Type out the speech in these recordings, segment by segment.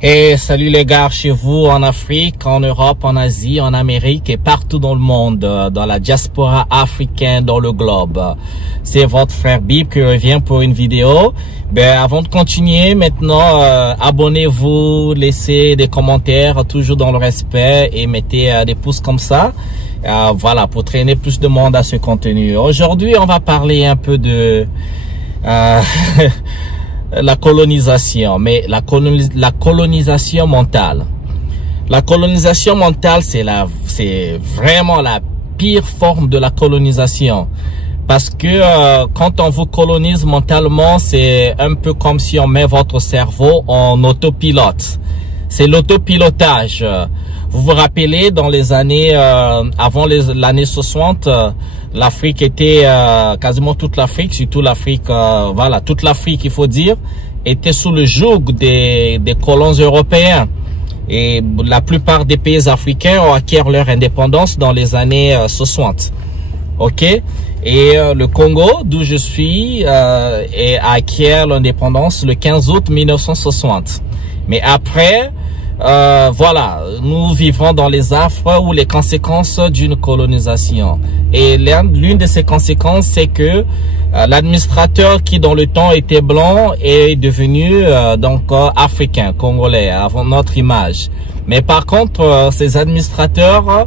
Et salut les gars, chez vous, en Afrique, en Europe, en Asie, en Amérique et partout dans le monde, dans la diaspora africaine, dans le globe. C'est votre frère Bib qui revient pour une vidéo. Avant de continuer, maintenant, abonnez-vous, laissez des commentaires, toujours dans le respect et mettez des pouces comme ça. Voilà, pour traîner plus de monde à ce contenu. Aujourd'hui, on va parler un peu de... la colonisation, mais la colonisation mentale. La colonisation mentale, c'est vraiment la pire forme de la colonisation. Parce que quand on vous colonise mentalement, c'est un peu comme si on met votre cerveau en autopilote. C'est l'autopilotage. Vous vous rappelez, dans les années, avant l'année 60, l'Afrique était, quasiment toute l'Afrique, surtout l'Afrique, voilà, toute l'Afrique, il faut dire, était sous le joug des colons européens. Et la plupart des pays africains ont acquis leur indépendance dans les années 60. Ok? Et le Congo, d'où je suis, a acquis l'indépendance le 15 août 1960. Mais après, voilà, nous vivons dans les affres ou les conséquences d'une colonisation. Et l'une de ces conséquences, c'est que l'administrateur qui dans le temps était blanc est devenu africain, congolais, avant notre image. Mais par contre, ces administrateurs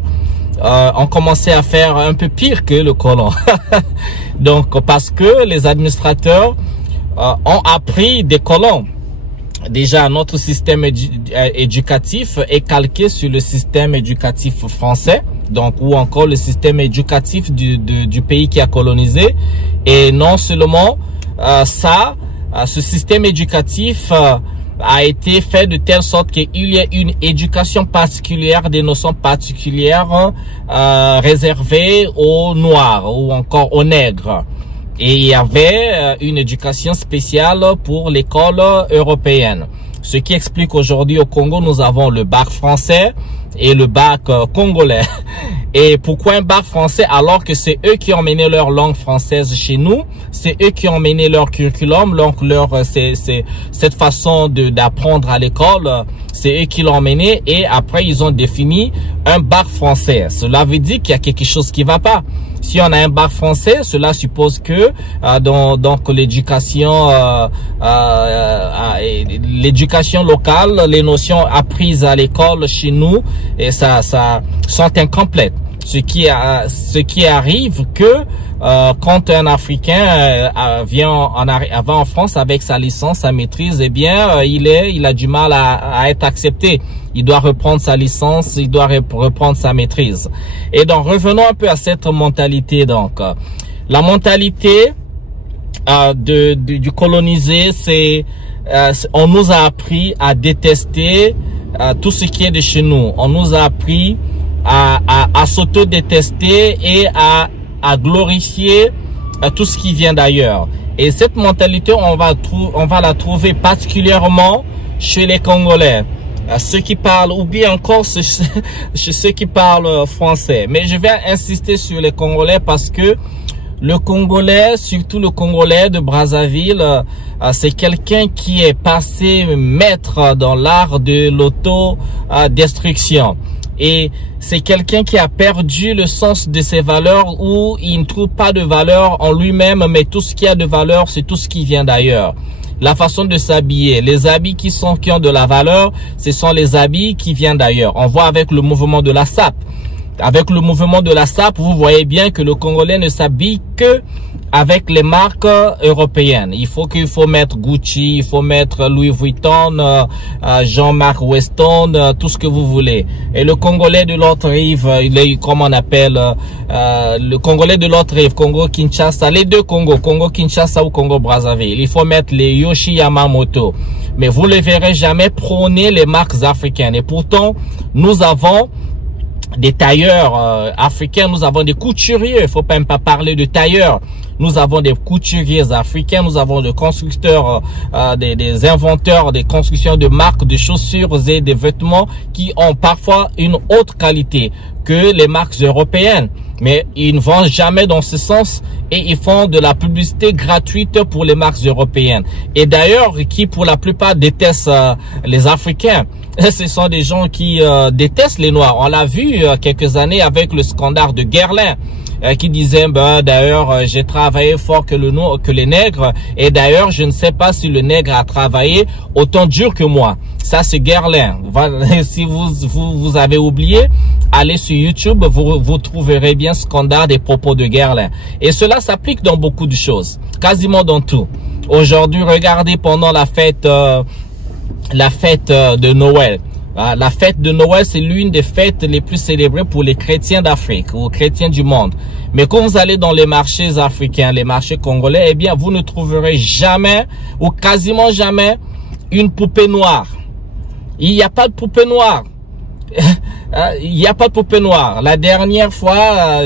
ont commencé à faire un peu pire que le colon. Donc, parce que les administrateurs ont appris des colons. Déjà, notre système éducatif est calqué sur le système éducatif français, donc ou encore le système éducatif du pays qui a colonisé. Et non seulement ce système éducatif a été fait de telle sorte qu'il y ait une éducation particulière, des notions particulières réservées aux Noirs ou encore aux Nègres. Et il y avait une éducation spéciale pour l'école européenne. Ce qui explique qu'aujourd'hui au Congo, nous avons le bac français et le bac congolais. Et pourquoi un bac français alors que c'est eux qui ont mené leur langue française chez nous, c'est eux qui ont mené leur curriculum, donc cette façon d'apprendre à l'école, c'est eux qui l'ont mené et après ils ont défini un bac français. Cela veut dire qu'il y a quelque chose qui va pas. Si on a un bac français, cela suppose que donc l'éducation locale, les notions apprises à l'école chez nous, et ça sont incomplètes. Ce qui arrive que quand un Africain vient en France avec sa licence, sa maîtrise, eh bien il a du mal à être accepté. Il doit reprendre sa licence, il doit reprendre sa maîtrise. Et donc revenons un peu à cette mentalité. Donc la mentalité du colonisé, c'est on nous a appris à détester tout ce qui est de chez nous. On nous a appris à s'auto-détester et à glorifier tout ce qui vient d'ailleurs. Et cette mentalité, on va la trouver particulièrement chez les Congolais. Ceux qui parlent, ou bien encore chez ceux qui parlent français. Mais je vais insister sur les Congolais parce que le Congolais, surtout le Congolais de Brazzaville, c'est quelqu'un qui est passé maître dans l'art de l'auto-destruction. Et c'est quelqu'un qui a perdu le sens de ses valeurs, où il ne trouve pas de valeur en lui-même, mais tout ce qui a de valeur, c'est tout ce qui vient d'ailleurs. La façon de s'habiller, les habits qui ont de la valeur, ce sont les habits qui viennent d'ailleurs. On voit avec le mouvement de la SAP. Avec le mouvement de la SAP, vous voyez bien que le Congolais ne s'habille que avec les marques européennes. Il faut mettre Gucci, il faut mettre Louis Vuitton, Jean-Marc Weston, tout ce que vous voulez. Et le Congolais de l'autre rive, il est, comme on appelle, le Congolais de l'autre rive, Congo-Kinshasa, les deux Congo, Congo-Kinshasa ou Congo-Brazzaville. Il faut mettre les Yoshi Yamamoto. Mais vous ne verrez jamais prôner les marques africaines. Et pourtant, nous avons des tailleurs africains, nous avons des couturiers, il faut même pas parler de tailleurs. Nous avons des couturiers africains, nous avons des constructeurs, des inventeurs, des constructions de marques de chaussures et des vêtements qui ont parfois une haute qualité. que les marques européennes. Mais ils ne vendent jamais dans ce sens et ils font de la publicité gratuite pour les marques européennes. Et d'ailleurs, qui pour la plupart détestent les Africains. Ce sont des gens qui détestent les Noirs. On l'a vu quelques années avec le scandale de Guerlain. Qui disait, ben, d'ailleurs, j'ai travaillé fort que les nègres, et d'ailleurs, je ne sais pas si le nègre a travaillé autant dur que moi. Ça, c'est Guerlain. Si vous avez oublié, allez sur YouTube, vous trouverez bien scandale des propos de Guerlain. Et cela s'applique dans beaucoup de choses, quasiment dans tout. Aujourd'hui, regardez pendant la fête de Noël. La fête de Noël, c'est l'une des fêtes les plus célébrées pour les chrétiens d'Afrique ou chrétiens du monde. Mais quand vous allez dans les marchés africains, les marchés congolais, eh bien, vous ne trouverez jamais ou quasiment jamais une poupée noire. Il n'y a pas de poupée noire. Il n'y a pas de poupée noire. La dernière fois,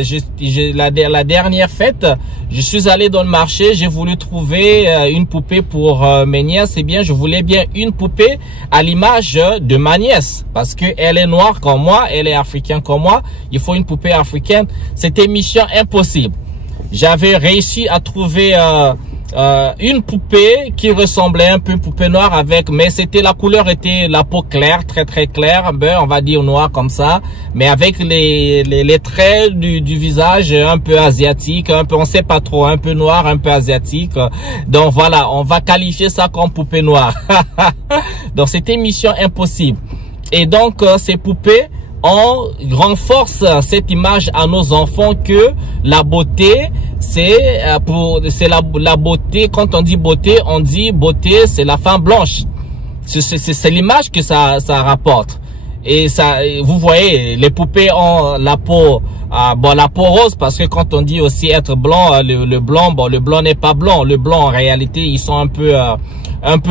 la dernière fête, je suis allé dans le marché, j'ai voulu trouver une poupée pour mes nièces. Eh bien, je voulais bien une poupée à l'image de ma nièce. Parce que elle est noire comme moi, elle est africaine comme moi. Il faut une poupée africaine. C'était mission impossible. J'avais réussi à trouver une poupée qui ressemblait un peu à une poupée noire avec, mais c'était la couleur était la peau claire, très très claire, ben on va dire noir comme ça, mais avec les traits du visage un peu asiatique, un peu on sait pas trop, un peu noir, un peu asiatique. Donc voilà, on va qualifier ça comme poupée noire. Donc c'était mission impossible. Et donc ces poupées, on renforce cette image à nos enfants que la beauté, c'est la beauté. Quand on dit beauté c'est la femme blanche. C'est l'image que ça rapporte. Et ça, vous voyez, les poupées ont la peau, la peau rose, parce que quand on dit aussi être blanc, le blanc, le blanc n'est pas blanc. Le blanc, en réalité, ils sont un peu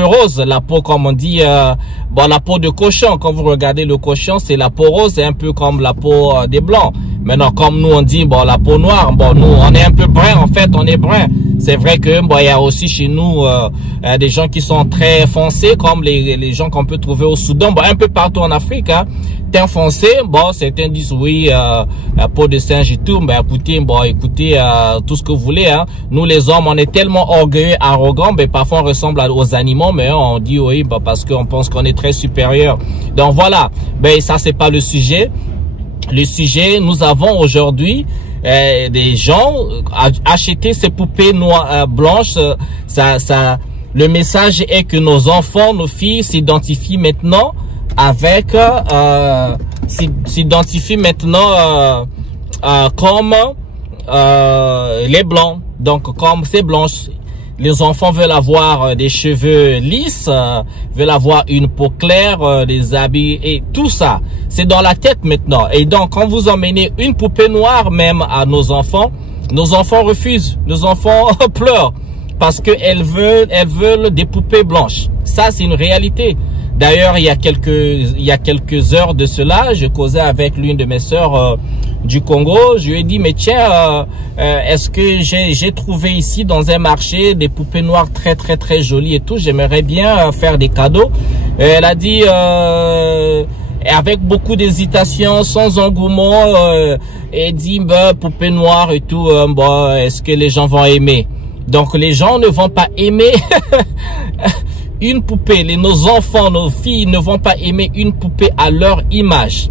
rose. La peau, comme on dit, la peau de cochon. Quand vous regardez le cochon, c'est la peau rose, c'est un peu comme la peau des blancs. Maintenant, comme nous on dit, la peau noire, nous on est un peu brun, en fait, on est brun. C'est vrai que il y a aussi chez nous des gens qui sont très foncés, comme les gens qu'on peut trouver au Soudan, un peu partout en Afrique, hein. Teint foncé, certains disent oui, la peau de singe et tout, écoutez, tout ce que vous voulez, hein. Nous les hommes, on est tellement orgueilleux, arrogants, parfois on ressemble aux animaux, mais on dit oui, parce qu'on pense qu'on est très supérieur. Donc voilà, ça c'est pas le sujet. Le sujet, nous avons aujourd'hui des gens acheter ces poupées noires, blanches. Le message est que nos enfants, nos filles s'identifient maintenant avec comme les blancs. Donc comme c'est blanche. Les enfants veulent avoir des cheveux lisses, veulent avoir une peau claire, des habits et tout ça. C'est dans la tête maintenant. Et donc, quand vous emmenez une poupée noire même à nos enfants refusent. Nos enfants pleurent parce qu'elles veulent des poupées blanches. Ça, c'est une réalité. D'ailleurs, il y a quelques heures de cela, je causais avec l'une de mes sœurs du Congo. Je lui ai dit, mais tiens, est-ce que j'ai trouvé ici dans un marché des poupées noires très très très jolies et tout. J'aimerais bien faire des cadeaux. Et elle a dit, avec beaucoup d'hésitation, sans engouement, et dit, poupée noire et tout, est-ce que les gens vont aimer? Donc les gens ne vont pas aimer une poupée. Nos enfants, nos filles ne vont pas aimer une poupée à leur image.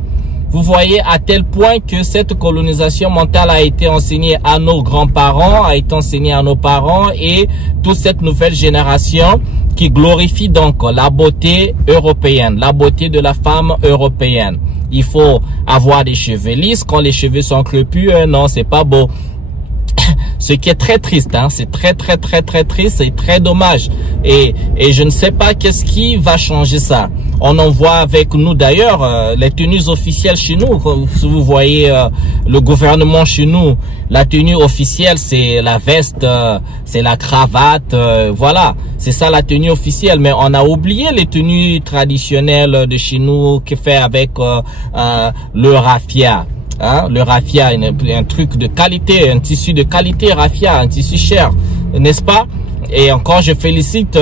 Vous voyez à tel point que cette colonisation mentale a été enseignée à nos grands-parents, a été enseignée à nos parents et toute cette nouvelle génération qui glorifie donc la beauté européenne, la beauté de la femme européenne. Il faut avoir des cheveux lisses. Quand les cheveux sont crépus, non, c'est pas beau. Ce qui est très triste, hein, c'est très triste, c'est très dommage. Et je ne sais pas qu'est-ce qui va changer ça. On en voit avec nous d'ailleurs les tenues officielles chez nous. Si vous voyez le gouvernement chez nous, la tenue officielle c'est la veste, c'est la cravate, voilà, c'est ça la tenue officielle. Mais on a oublié les tenues traditionnelles de chez nous qui fait avec le raffia. Hein, le raffia, un truc de qualité, un tissu de qualité raffia, un tissu cher, n'est-ce pas? Et encore, je félicite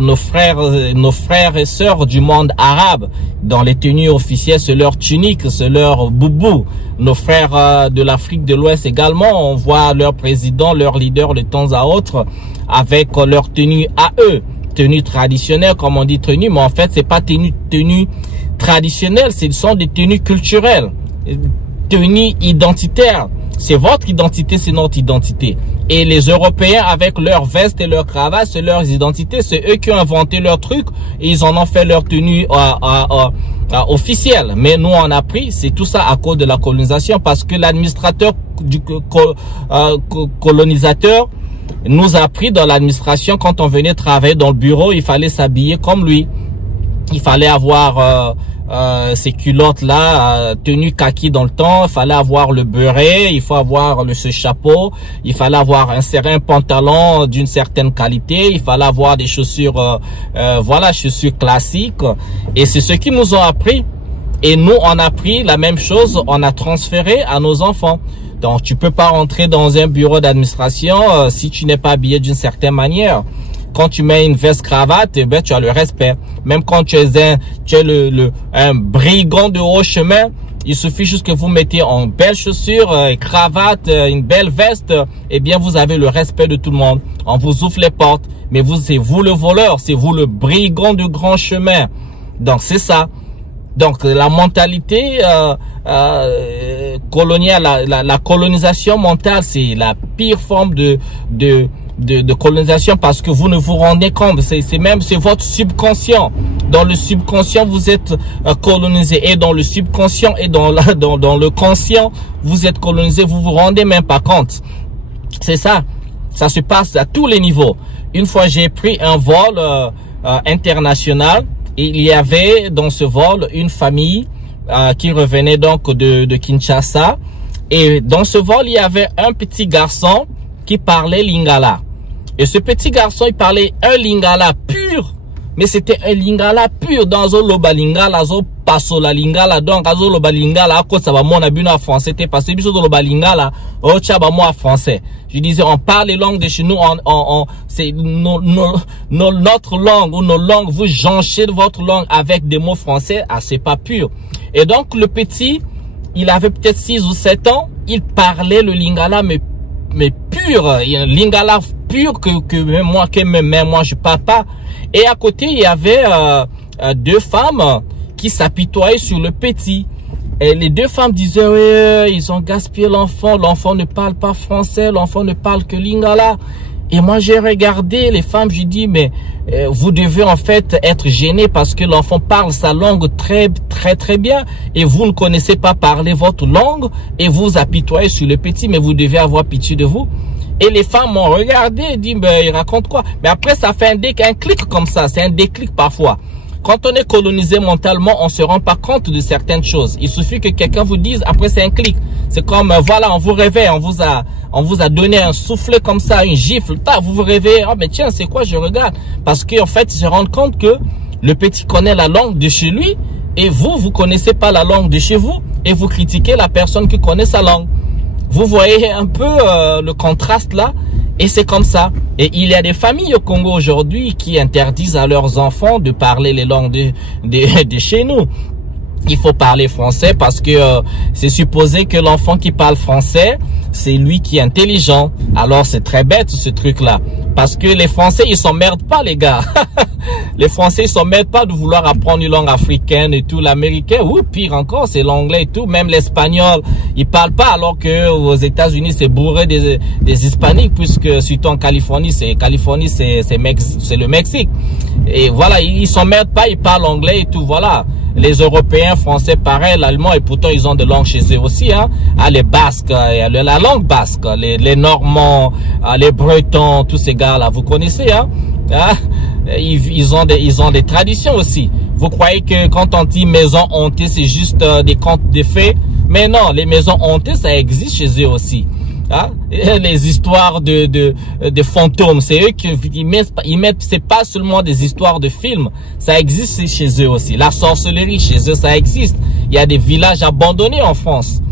nos frères et sœurs du monde arabe. Dans les tenues officielles, c'est leur tunique, c'est leur boubou. Nos frères de l'Afrique de l'Ouest également, on voit leur président, leur leader de temps à autre avec leur tenue à eux. Tenue traditionnelle, comme on dit tenue, mais en fait, c'est pas tenue traditionnelle, ce sont des tenues culturelles, tenues identitaires. C'est votre identité, c'est notre identité. Et les Européens, avec leurs vestes et leurs cravates, c'est leurs identités. C'est eux qui ont inventé leur truc et ils en ont fait leur tenue officielle. Mais nous, on a pris, c'est tout ça à cause de la colonisation, parce que l'administrateur du colonisateur nous a pris dans l'administration. Quand on venait travailler dans le bureau, il fallait s'habiller comme lui. Il fallait avoir ces culottes là, tenue kaki dans le temps. Il fallait avoir le beret, il faut avoir ce chapeau. Il fallait avoir un pantalon d'une certaine qualité. Il fallait avoir des chaussures, voilà, chaussures classiques. Et c'est ce qu'ils nous ont appris. Et nous, on a pris la même chose, on a transféré à nos enfants. Donc, tu peux pas rentrer dans un bureau d'administration si tu n'es pas habillé d'une certaine manière. Quand tu mets une veste cravate, eh ben, tu as le respect. Même quand tu es un brigand de haut chemin, il suffit juste que vous mettez en belles chaussures, cravate, une belle veste, eh bien, vous avez le respect de tout le monde. On vous ouvre les portes. Mais c'est vous le voleur, c'est vous le brigand de grand chemin. Donc, c'est ça. Donc, la mentalité coloniale, la colonisation mentale, c'est la pire forme de colonisation, parce que vous ne vous rendez compte, c'est votre subconscient. Dans le subconscient, vous êtes colonisé, et dans le subconscient et dans le conscient, vous êtes colonisé, vous vous rendez même pas compte. C'est ça. Ça se passe à tous les niveaux. Une fois, j'ai pris un vol international. Et il y avait dans ce vol une famille qui revenait donc de Kinshasa. Et dans ce vol, il y avait un petit garçon qui parlait lingala. Et ce petit garçon, il parlait un lingala pur. Mais c'était un lingala pur dans un loba lingala, zo passo la lingala. Donc, azo loba lingala, à cause ça va mon abus en français. C'était passé, biso loba lingala, oh, tchaba moi français. Je disais, on parle les langues de chez nous, c'est notre langue ou nos langues, vous jonchez votre langue avec des mots français, ah, c'est pas pur. Et donc, le petit, il avait peut-être 6 ou 7 ans, il parlait le lingala, mais pur, il y a un lingala pur que même moi, je parle pas. Et à côté, il y avait 2 femmes qui s'apitoyaient sur le petit. Et les 2 femmes disaient, oui, ils ont gaspillé l'enfant ne parle pas français, l'enfant ne parle que lingala. Et moi, j'ai regardé les femmes, j'ai dit, mais vous devez en fait être gênés parce que l'enfant parle sa langue très bien et vous ne connaissez pas parler votre langue et vous apitoyez sur le petit, mais vous devez avoir pitié de vous. Et les femmes m'ont regardé et dit, ben, il raconte quoi? Mais après, ça fait un clic comme ça, c'est un déclic parfois. Quand on est colonisé mentalement, on se rend pas compte de certaines choses. Il suffit que quelqu'un vous dise, après c'est un clic. C'est comme, voilà, on vous réveille, on vous a donné un soufflet comme ça, une gifle. Vous vous réveillez, oh mais tiens, c'est quoi, je regarde. Parce qu'en fait, ils se rendent compte que le petit connaît la langue de chez lui et vous connaissez pas la langue de chez vous et vous critiquez la personne qui connaît sa langue. Vous voyez un peu le contraste là. Et c'est comme ça. Et il y a des familles au Congo aujourd'hui qui interdisent à leurs enfants de parler les langues de chez nous. Il faut parler français parce que c'est supposé que l'enfant qui parle français, c'est lui qui est intelligent. Alors c'est très bête ce truc-là. Parce que les Français, ils s'emmerdent pas les gars. Les Français, ils s'emmerdent pas de vouloir apprendre une langue africaine et tout. L'américain, ou pire encore, c'est l'anglais et tout. Même l'espagnol, ils parlent pas alors que aux États-Unis, c'est bourré des hispaniques puisque surtout en Californie, c'est le Mexique. Et voilà, ils s'emmerdent pas, ils parlent anglais et tout, voilà. Les Européens, Français, pareil, l'allemand, et pourtant ils ont des langues chez eux aussi, hein. Ah, les Basques, la langue basque, les Normands, les Bretons, tous ces gars-là, vous connaissez, hein. Ah, ils ont des traditions aussi. Vous croyez que quand on dit maison hantée, c'est juste des contes de fées? Mais non, les maisons hantées, ça existe chez eux aussi. Hein? Les histoires de fantômes, c'est eux qui ils mettent, c'est pas seulement des histoires de films, ça existe chez eux aussi. La sorcellerie chez eux, ça existe. Il y a des villages abandonnés en France.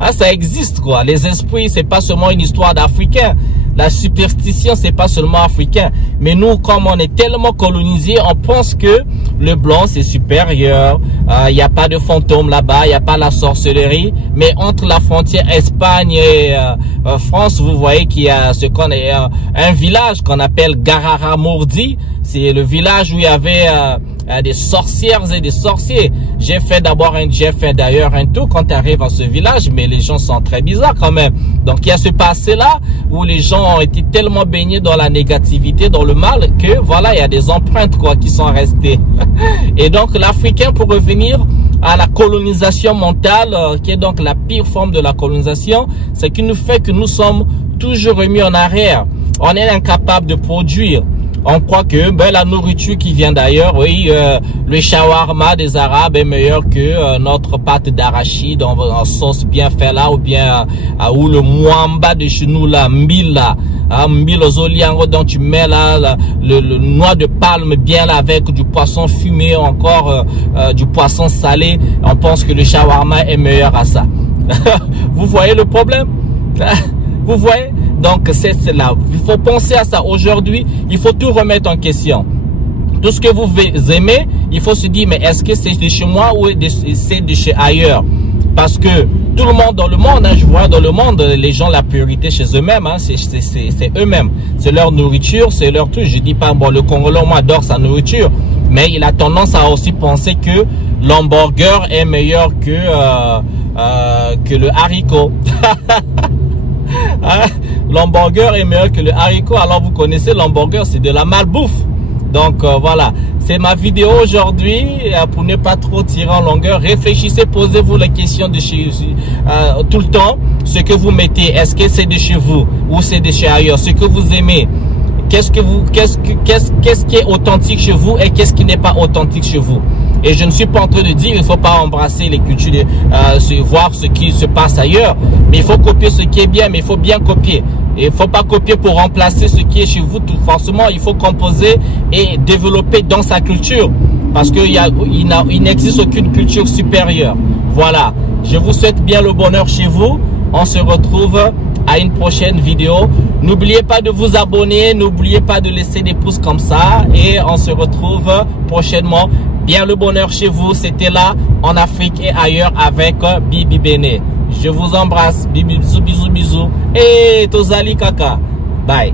Ah, ça existe quoi. Les esprits, c'est pas seulement une histoire d'Africains. La superstition, c'est pas seulement africain. Mais nous, comme on est tellement colonisés, on pense que le blanc, c'est supérieur. Il n'y a pas de fantômes là-bas, il n'y a pas la sorcellerie. Mais entre la frontière Espagne et France, vous voyez qu'il y a ce qu'on est un village qu'on appelle Gararamourdi. C'est le village où il y avait des sorcières et des sorciers. J'ai fait d'ailleurs un tour quand tu arrives à ce village, mais les gens sont très bizarres quand même. Donc il y a ce passé-là où les gens ont été tellement baignés dans la négativité, dans le mal, que voilà, il y a des empreintes quoi qui sont restées. Et donc l'Africain, pour revenir à la colonisation mentale, qui est donc la pire forme de la colonisation, c'est qui nous fait que nous sommes toujours remis en arrière. On est incapable de produire. On croit que la nourriture qui vient d'ailleurs, oui, le shawarma des Arabes est meilleur que notre pâte d'arachide en sauce bien faite là, ou bien ou le mwamba de chez nous là, mbila, mbila zoliango, dont tu mets là le noix de palme bien là avec du poisson fumé, encore du poisson salé. On pense que le shawarma est meilleur à ça. Vous voyez le problème? Vous voyez? Donc c'est là, il faut penser à ça. Aujourd'hui, il faut tout remettre en question. Tout ce que vous aimez, il faut se dire, mais est-ce que c'est de chez moi ou c'est de chez ailleurs? Parce que tout le monde dans le monde, je vois dans le monde, les gens, la priorité chez eux-mêmes, c'est eux-mêmes. C'est leur nourriture, c'est leur tout. Je dis pas, bon, le Congolais, moi, adore sa nourriture. Mais il a tendance à aussi penser que l'hamburger est meilleur que le haricot. L'hamburger est meilleur que le haricot. Alors vous connaissez, l'hamburger, c'est de la malbouffe. Donc voilà, c'est ma vidéo aujourd'hui. Pour ne pas trop tirer en longueur, réfléchissez, posez-vous la question de chez tout le temps. Ce que vous mettez, est-ce que c'est de chez vous ou c'est de chez ailleurs? Ce que vous aimez, qu'est-ce qui est authentique chez vous et qu'est-ce qui n'est pas authentique chez vous? Et je ne suis pas en train de dire il ne faut pas embrasser les cultures, voir ce qui se passe ailleurs. Mais il faut copier ce qui est bien, mais il faut bien copier. Et il ne faut pas copier pour remplacer ce qui est chez vous. Tout forcément, il faut composer et développer dans sa culture. Parce qu'il n'existe aucune culture supérieure. Voilà. Je vous souhaite bien le bonheur chez vous. On se retrouve à une prochaine vidéo. N'oubliez pas de vous abonner. N'oubliez pas de laisser des pouces comme ça. Et on se retrouve prochainement. Bien le bonheur chez vous. C'était là en Afrique et ailleurs avec Bibi Bene. Je vous embrasse. Bisous, bisous, bisous. Et Tozali Kaka. Bye.